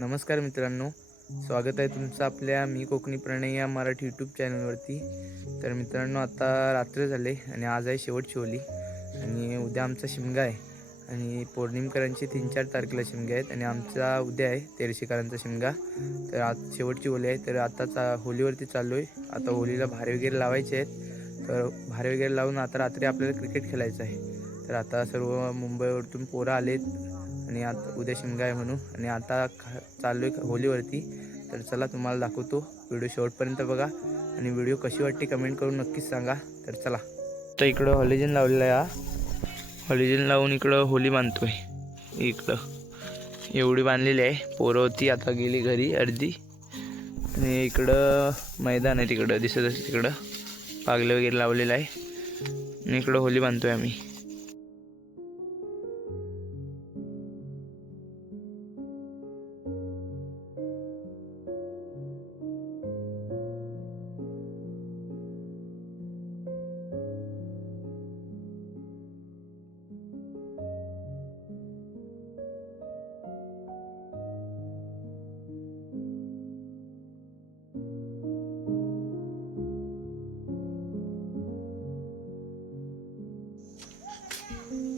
नमस्कार मित्रांनो, स्वागत आहे तुमचं आपल्या मी कोकणी प्रणय या मराठी यूट्यूब चॅनलवरती. तर मित्रांनो, आता रात्र झाले आणि आज आहे शेवटची होली आणि उद्या आमचा शिमगा आहे. आणि पौर्णिमकरांची 3-4 तारखेला शिमगा आहेत आणि आमचा उद्या आहे तेरशीकरांचा शिमगा. तर आज शेवटची होली आहे. तर आताच होलीवरती चाललो आहे. आता होलीला भारे वगैरे लावायचे आहेत. तर भारे वगैरे लावून आता रात्री आपल्याला क्रिकेट खेळायचं आहे. तर आता सर्व मुंबईवरतून पोरं आलेत आणि आता उद्या शिमगा आहे म्हणून. आणि आता चाललो आहे होलीवरती. तर चला तुम्हाला दाखवतो, व्हिडिओ शेवटपर्यंत बघा आणि व्हिडिओ कशी वाटते कमेंट करून नक्कीच सांगा. तर चला. तर इकडं हॉलिजन लावलेलं आहे. हॉलिजन लावून इकडं होली बांधतोय. इकडं एवढी बांधलेली आहे. पोरं होती, आता गेली घरी अर्धी. आणि इकडं मैदान आहे, तिकडं दिसत असेल, तिकडं पागलं वगैरे लावलेलं आहे आणि इकडं होली बांधतोय आम्ही.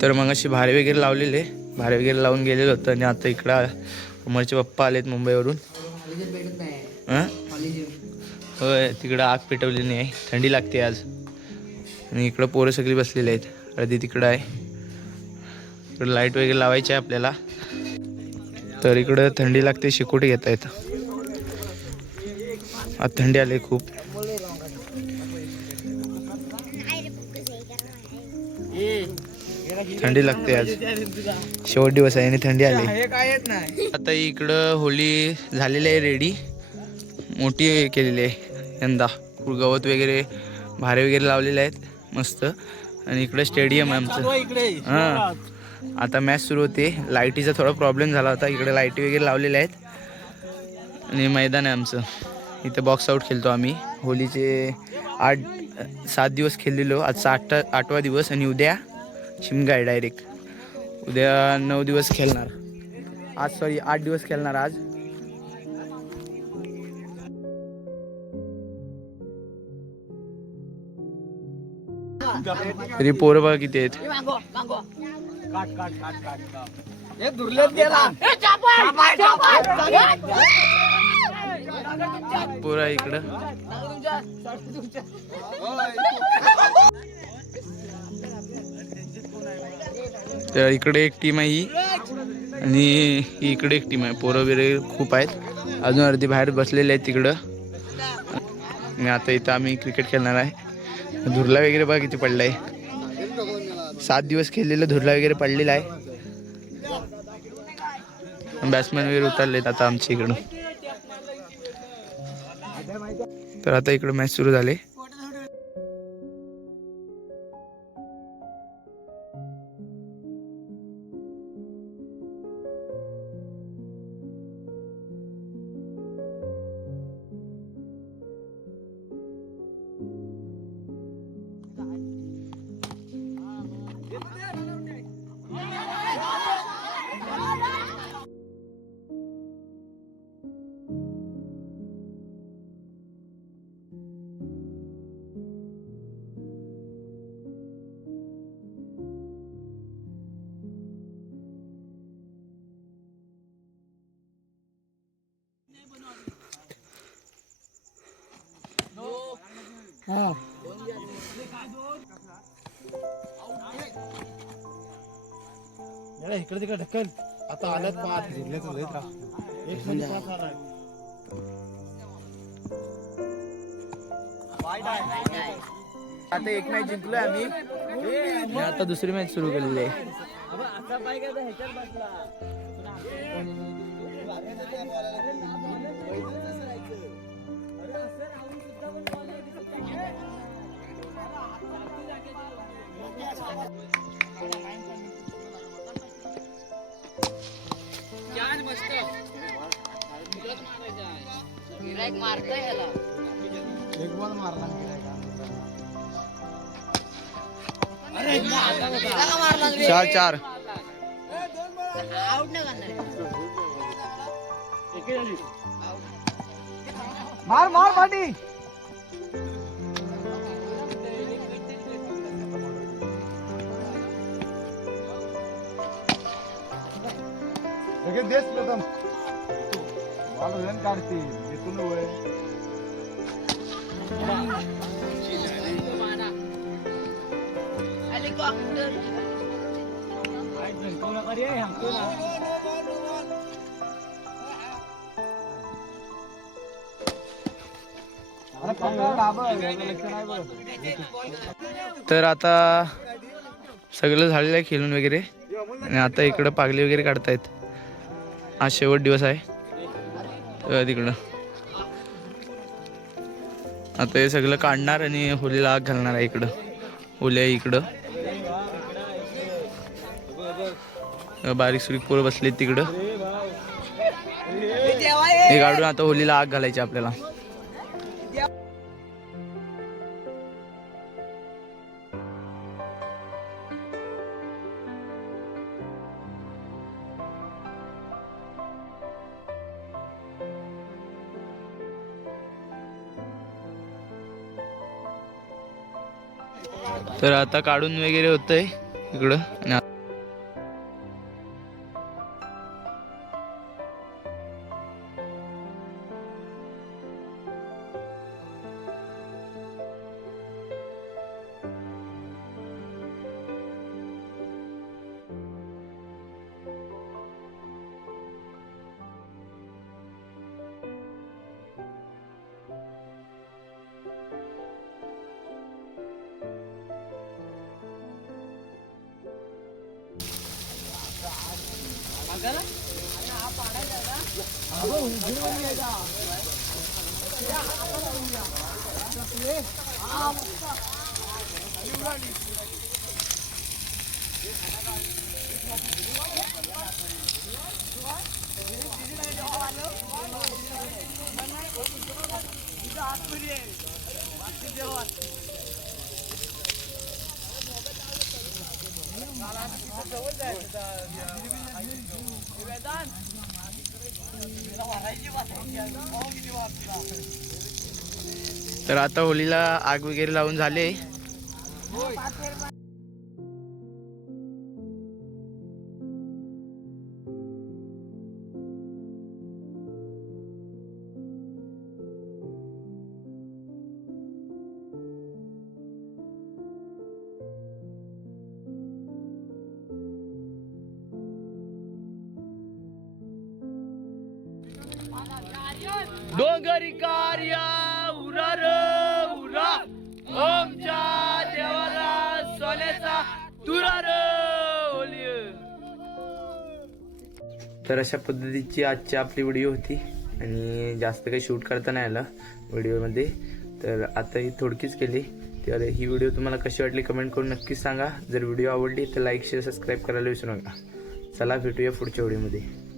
तर मग अशी भारे वगैरे लावलेले, भारे वगैरे लावून गेलेलं होतं आणि आता इकडं उमरचे पप्पा आलेत मुंबईवरून. हां होय, तिकडं आग पेटवलेली नाही आहे, थंडी लागते आज. आणि इकडं पोरं सगळी बसलेली आहेत, अर्धी तिकडं आहे. इकडं लाईट वगैरे लावायची आहे आपल्याला. तर इकडं थंडी लागते, शिकोटी घेता येतं. आज थंडी आली खूप. थंडी लागते, आज शेवट दिवस आहे आणि थंडी आली. आता इकडं होली झालेली आहे, रेडी मोठी केलेली आहे यंदा. गवत वगैरे भारे वगैरे लावलेले आहेत मस्त. आणि इकडे स्टेडियम आहे आमचं. हां, आता मॅच सुरू होते. लाईटीचा थोडा प्रॉब्लेम झाला होता. इकडे लाईटी वगैरे लावलेल्या आहेत आणि मैदान आहे आमचं. इथं बॉक्स आऊट खेळतो आम्ही. होलीचे 8-7 दिवस खेळलेलो, आज 8वा दिवस. आणि उद्या शिमगा आहे डायरेक्ट. उद्या 9 दिवस खेळणार. आज 8 दिवस खेळणार आज. तरी पोरं बघा किती आहेत. पोरं आहे इकडं. तर इकडे एक टीम आहे ही आणि इकडे एक टीम आहे. पोरं वगैरे खूप आहेत, अजून अर्धी बाहेर बसलेले आहेत तिकडं. आणि आता इथं आम्ही क्रिकेट खेळणार आहे. धुरला वगैरे बघा किती पडला आहे. 7 दिवस खेळलेलं धुरला वगैरे पडलेला आहे. बॅट्समॅन वगैरे उतरलेत आता आमच्या इकडं. तर आता इकडं मॅच सुरू झाले. इकडे तिकडे ढकल. आता आल्यात 5 जिल्ह्यात एक म्हणजे 5 आला. आता एक मॅच जिंकलोय आम्ही. आता दुसरी मॅच सुरू केलेली आहे. एक बॉल मारला. 4-4. मार मार पाटी. लगेच देस प्रथम मला जण काढते तिथून वय तर आता सगळं झालेलं आहे खेळून वगैरे आणि आता इकडं पागली वगैरे काढतायत. आज शेवट दिवस आहे तिकडं. आता हे सगळं काढणार आणि होलीला आग घालणार आहे. इकडं होली आहे इकडं. बारीक सुरीक पोरं बसलेत तिकडं. हे काढून आता होलीला आग घालायची आपल्याला. तर आता काढून वगैरे होतंय इकडं. तर आता होलीला आग वगैरे लावून झाले. डोंगरी कार्य उरार उरा ओमच्या देवाला सोन्याचा तुरार होली. तर अशा पद्धतीची आजची आपली व्हिडिओ होती आणि जास्त काही शूट करता नाही आला व्हिडिओमध्ये. तर आता ही थोडकीच केली. तर ही व्हिडिओ तुम्हाला कशी वाटली कमेंट करून नक्कीच सांगा. जर व्हिडिओ आवडली तर लाईक शेअर सबस्क्राईब करायला विसरू नका. चला भेटूया पुढच्या व्हिडिओमध्ये.